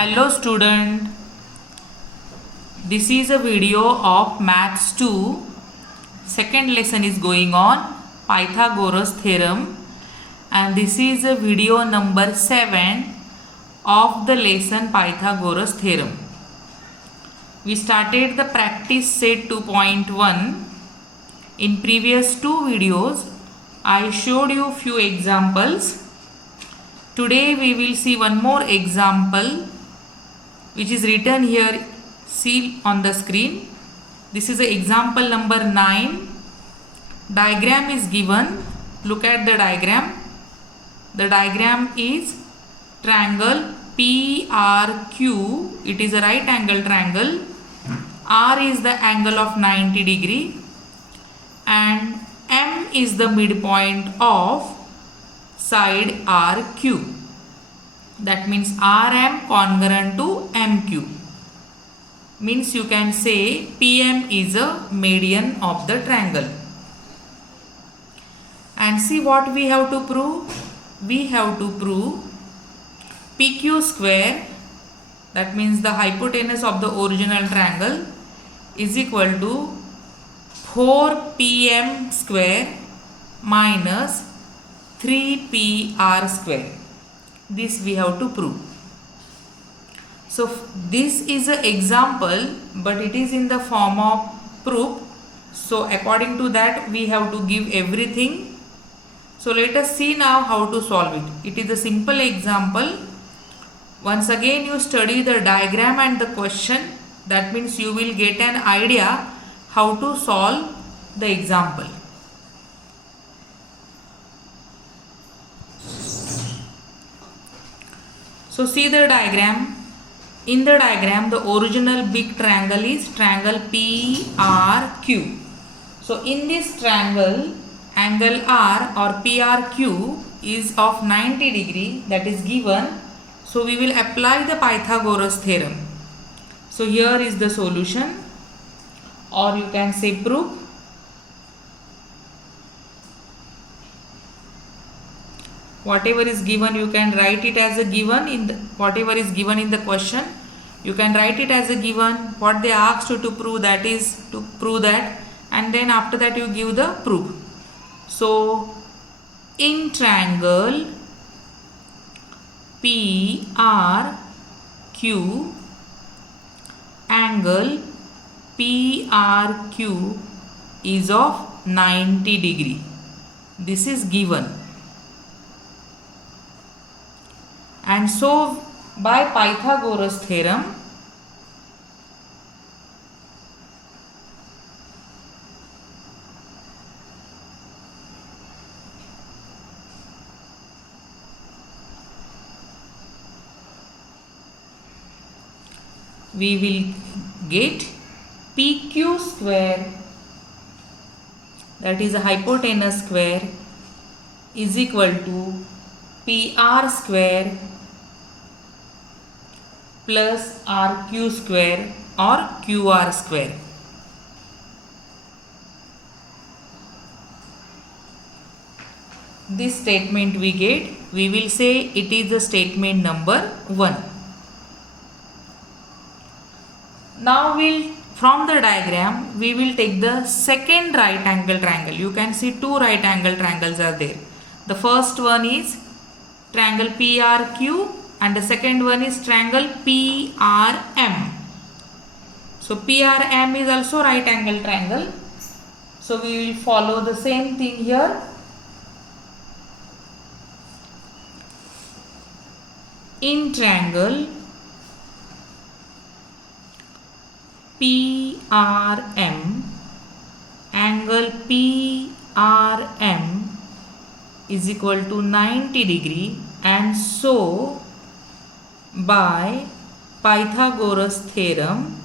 Hello student, this is a video of Maths 2. Second lesson is going on Pythagoras theorem, and this is a video number 7 of the lesson Pythagoras theorem. We started the practice set 2.1. In previous two videos I showed you few examples. Today we will see one more example which is written here, see on the screen. This is the example number 9. Diagram is given. Look at the diagram. The diagram is triangle PRQ. It is a right angle triangle. R is the angle of 90 degree and M is the midpoint of side RQ. That means RM congruent to MQ. Means you can say PM is a median of the triangle. And see what we have to prove. We have to prove PQ square, that means the hypotenuse of the original triangle, is equal to 4PM square minus 3PR square. This we have to prove. So this is an example, but it is in the form of proof. So according to that we have to give everything. So let us see now how to solve it. It is a simple example. Once again you study the diagram and the question. That means you will get an idea how to solve the example. So see the diagram. In the diagram the original big triangle is triangle PRQ. So in this triangle angle R or PRQ is of 90 degree, that is given. So we will apply the Pythagoras theorem. So here is the solution, or you can say proof. Whatever is given you can write it as a given. In the, whatever is given in the question you can write it as a given. What they asked you to prove, that is to prove that, and then after that you give the proof. So in triangle PRQ, angle PRQ is of 90 degree. This is given. And so by Pythagoras theorem we will get PQ square, that is a hypotenuse square, is equal to PR square plus RQ square or QR square. This statement we get, we will say it is the statement number 1. Now from the diagram we will take the second right angle triangle. You can see two right angle triangles are there. The first one is triangle PRQ and the second one is triangle PRM. So PRM is also right angle triangle. So we will follow the same thing here. In triangle PRM, angle PRM is equal to 90 degree, and so by Pythagoras theorem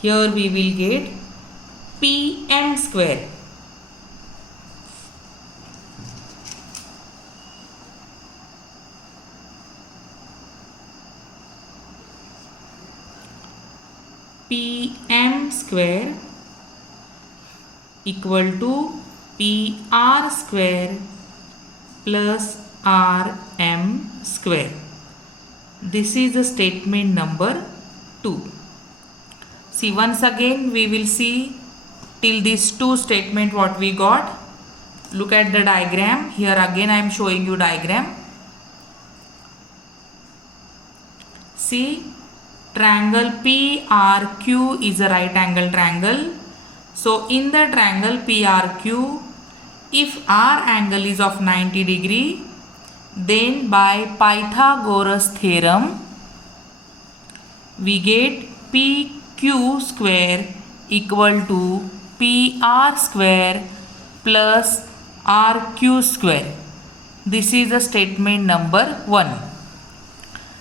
here we will get PM square. PM square equal to PR square plus RM square. This is the statement number 2. See, once again we will see till these two statement what we got. Look at the diagram. Here again I am showing you diagram. See, triangle PRQ is a right angle triangle. So in the triangle PRQ, if R angle is of 90 degree, then by Pythagoras theorem we get PQ square equal to PR square plus RQ square. This is the statement number 1.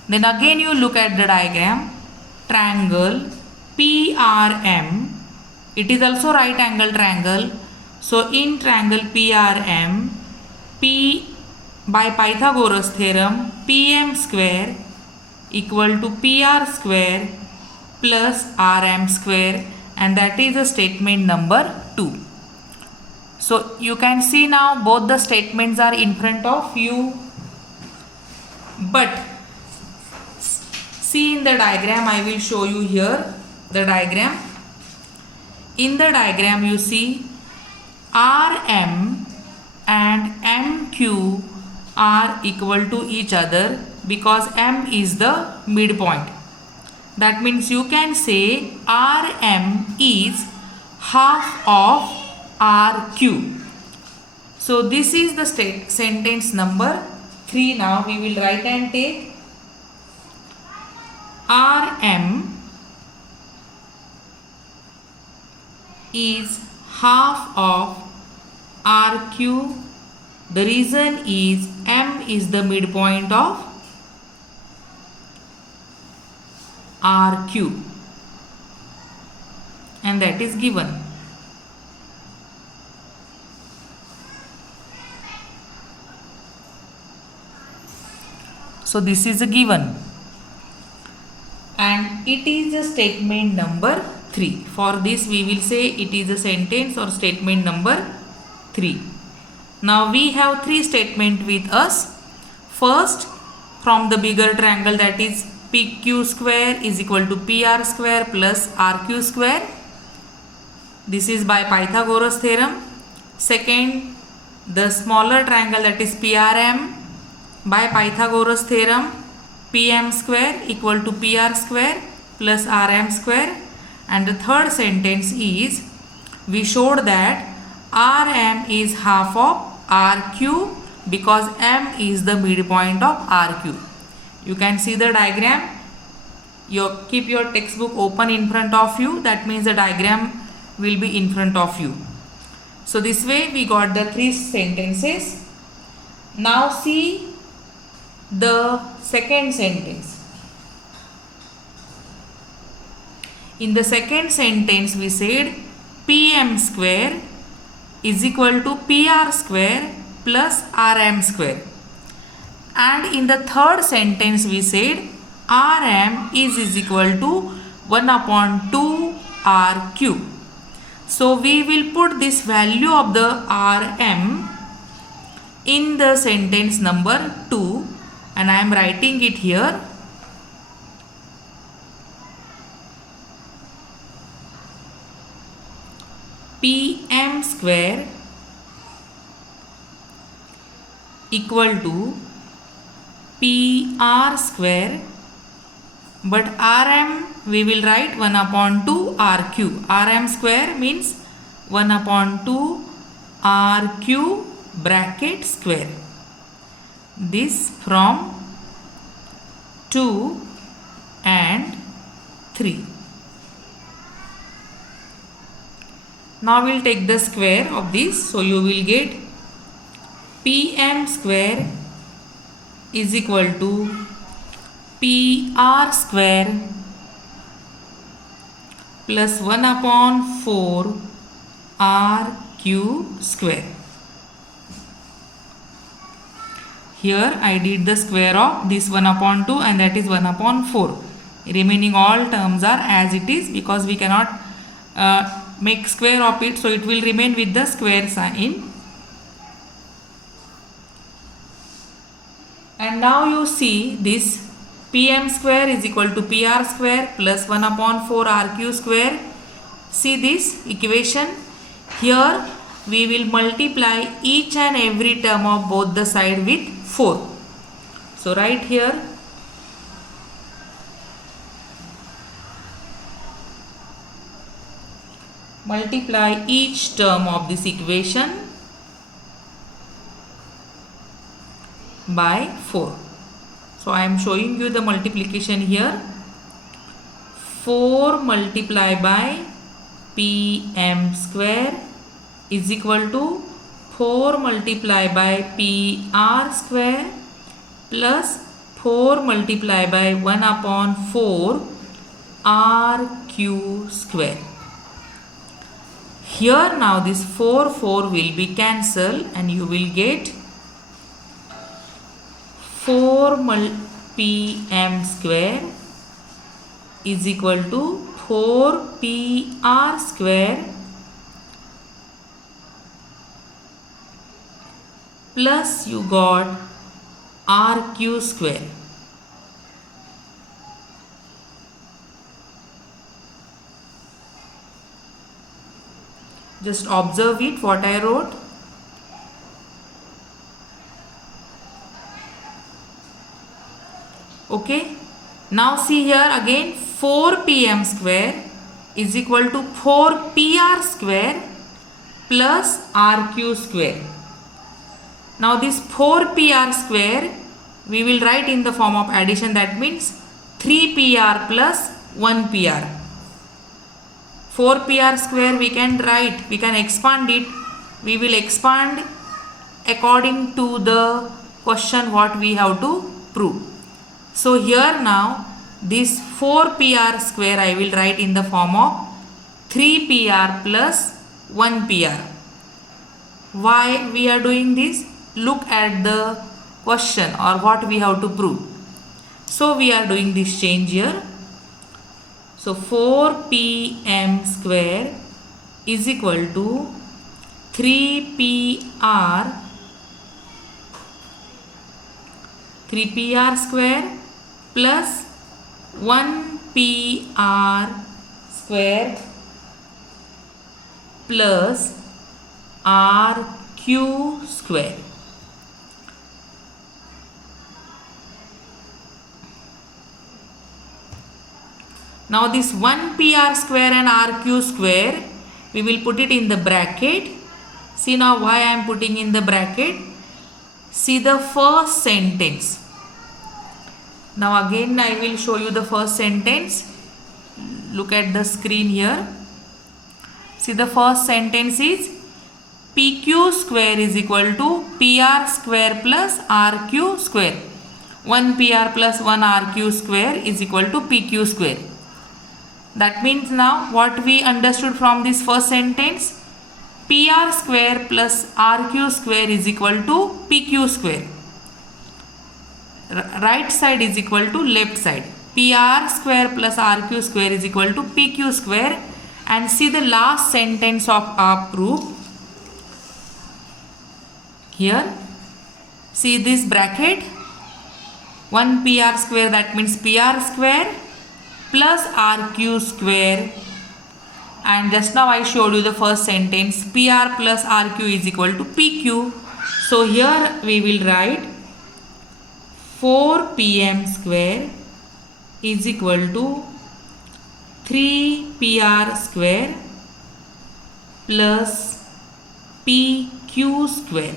Then again you look at the diagram. Triangle PRM, it is also right angle triangle. So in triangle PRM, P by Pythagoras theorem, PM square equal to PR square plus RM square, and that is the statement number 2. So you can see now both the statements are in front of you, but see in the diagram, I will show you here the diagram. In the diagram you see RM and MQ are equal to each other because M is the midpoint. That means you can say RM is half of RQ. So this is the sentence number 3. Now we will write and take RM is half of RQ. The reason is M is the midpoint of RQ, and that is given. So this is a given, and it is a statement number 3. For this we will say it is a sentence or statement number 3. Now we have 3 statements with us. First, from the bigger triangle, that is PQ square is equal to PR square plus RQ square. This is by Pythagoras theorem. Second, the smaller triangle, that is PRM, by Pythagoras theorem, PM square equal to PR square plus RM square. And the third sentence is, we showed that RM is half of RQ because M is the midpoint of RQ. You can see the diagram. You keep your textbook open in front of you. That means the diagram will be in front of you. So this way we got the 3 sentences. Now see the second sentence. In the second sentence we said PM square is equal to PR square plus RM square. And in the third sentence we said RM is equal to 1 upon 2 RQ. So we will put this value of the RM in the sentence number 2, and I am writing it here. PM square equal to PR square, but RM we will write 1 upon 2 RQ. RM square means 1 upon 2 RQ bracket square. This from 2 and 3. Now we will take the square of this. So you will get PM square is equal to PR square plus 1 upon 4 RQ square. Here I did the square of this 1 upon 2 and that is 1 upon 4. Remaining all terms are as it is because we cannot make square of it, so it will remain with the square sign. And now you see this pm square is equal to pr square plus 1 upon 4 rq square. See this equation? Here we will multiply each and every term of both the side with 4. So right here, multiply each term of this equation by 4. So I am showing you the multiplication here. 4 multiplied by pm square is equal to 4 multiplied by pr square plus 4 multiplied by 1 upon 4 rq square. Here now this 4 will be cancelled and you will get 4 pm square is equal to 4 pr square plus you got rq square. Just observe it what I wrote. Okay. Now see here again 4 pm square is equal to 4 pr square plus rq square. Now this 4 pr square we will write in the form of addition, that means 3 pr plus 1 pr. 4 pr square we can write, we can expand it. We will expand according to the question what we have to prove. So here now this 4 pr square I will write in the form of 3 pr plus 1 pr. Why we are doing this? Look at the question or what we have to prove. So we are doing this change here. So 4 pm square is equal to 3 pr square plus 1 pr square plus rq square. Now this 1 pr square and rq square we will put it in the bracket. See now why I am putting in the bracket. See the first sentence. Now again I will show you the first sentence. Look at the screen here. See the first sentence is pq square is equal to pr square plus rq square. 1 pr plus 1 rq square is equal to pq square. That means now what we understood from this first sentence, pr square plus rq square is equal to pq square. Right side is equal to left side. pr square plus rq square is equal to pq square. And see the last sentence of our proof. Here, see this bracket, 1 pr square, that means pr square plus rq square, and just now I showed you the first sentence, pr plus rq is equal to pq. So here we will write 4 pm square is equal to 3 pr square plus pq square,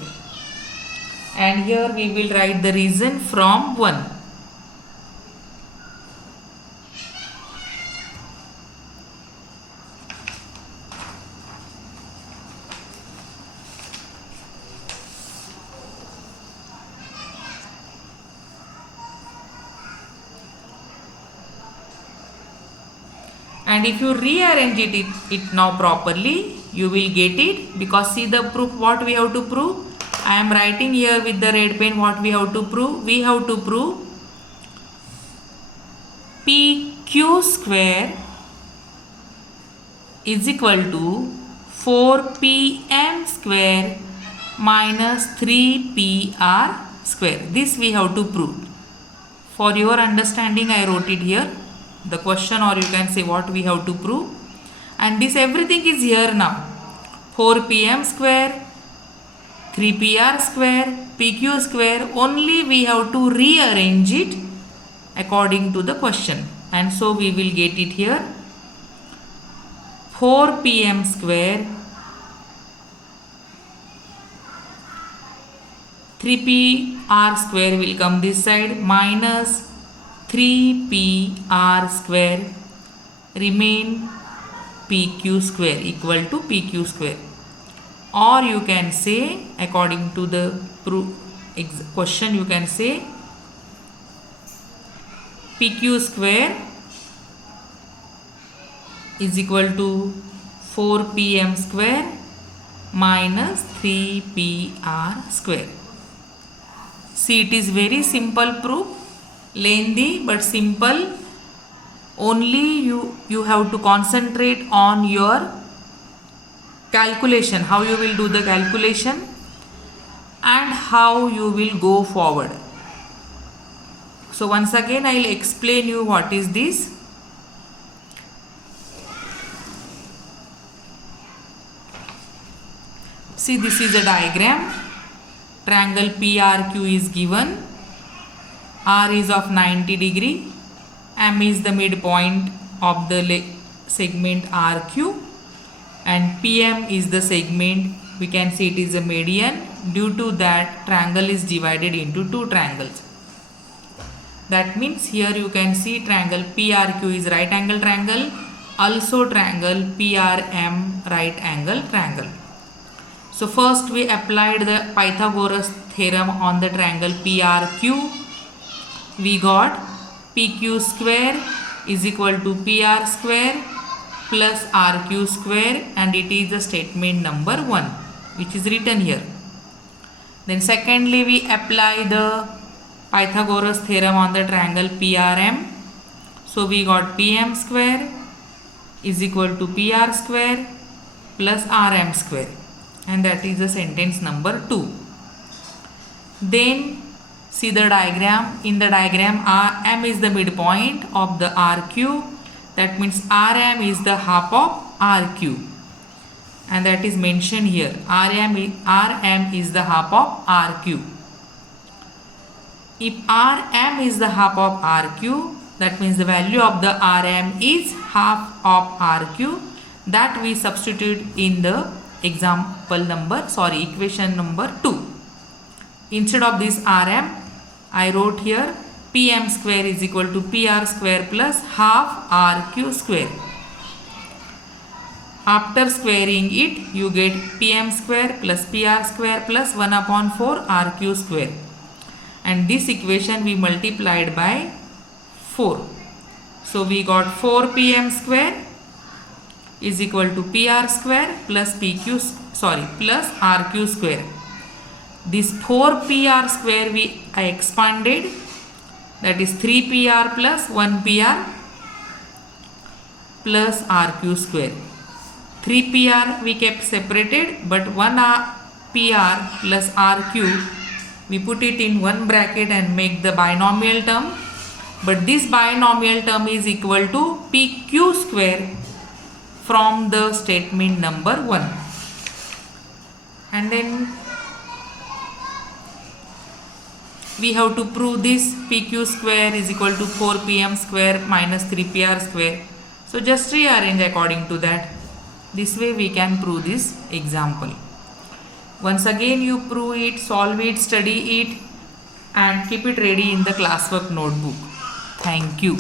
and here we will write the reason from 1. And if you rearrange it now properly, you will get it, because see the proof what we have to prove. I am writing here with the red pen what we have to prove. We have to prove pq square is equal to 4pm square minus 3pr square. This we have to prove. For your understanding, I wrote it here, the question, or you can say what we have to prove. And this everything is here now. 4pm square, 3pr square, pq square, only we have to rearrange it according to the question. And so we will get it here. 4pm square, 3pr square will come this side, minus 3pr square remain pq square equal to pq square. Or you can say, according to the question, you can say pq square is equal to 4pm square minus 3pr square. See, it is very simple proof, lengthy but simple. Only you have to concentrate on your calculation, how you will do the calculation and how you will go forward. So once again I will explain you what is this. See, this is a diagram. Triangle PRQ is given. R is of 90 degree. M is the midpoint of the segment RQ. And PM is the segment. We can say it is a median. Due to that, triangle is divided into two triangles. That means here you can see triangle PRQ is right angle triangle. Also triangle PRM right angle triangle. So first we applied the Pythagoras theorem on the triangle PRQ. We got PQ square is equal to PR square plus RQ square, and it is the statement number 1 which is written here. Then secondly we apply the Pythagoras theorem on the triangle PRM. So we got PM square is equal to PR square plus RM square, and that is the sentence number 2. Then see the diagram. In the diagram, RM is the midpoint of the RQ. That means RM is the half of RQ, and that is mentioned here. RM is the half of RQ. If RM is the half of RQ, that means the value of the RM is half of RQ. That we substitute in the equation number 2. Instead of this RM, I wrote here PM square is equal to PR square plus half RQ square. After squaring it, you get PM square plus PR square plus 1 upon 4 RQ square. And this equation we multiplied by 4. So we got 4 PM square is equal to PR square plus plus RQ square. This 4 PR square I expanded, that is 3 PR plus 1 PR plus RQ square. 3 PR we kept separated, but 1 PR plus RQ we put it in one bracket and make the binomial term. But this binomial term is equal to PQ square from the statement number 1. And then we have to prove this PQ square is equal to 4 PM square minus 3 PR square. So just rearrange according to that. This way we can prove this example. Once again you prove it, solve it, study it, and keep it ready in the classwork notebook. Thank you.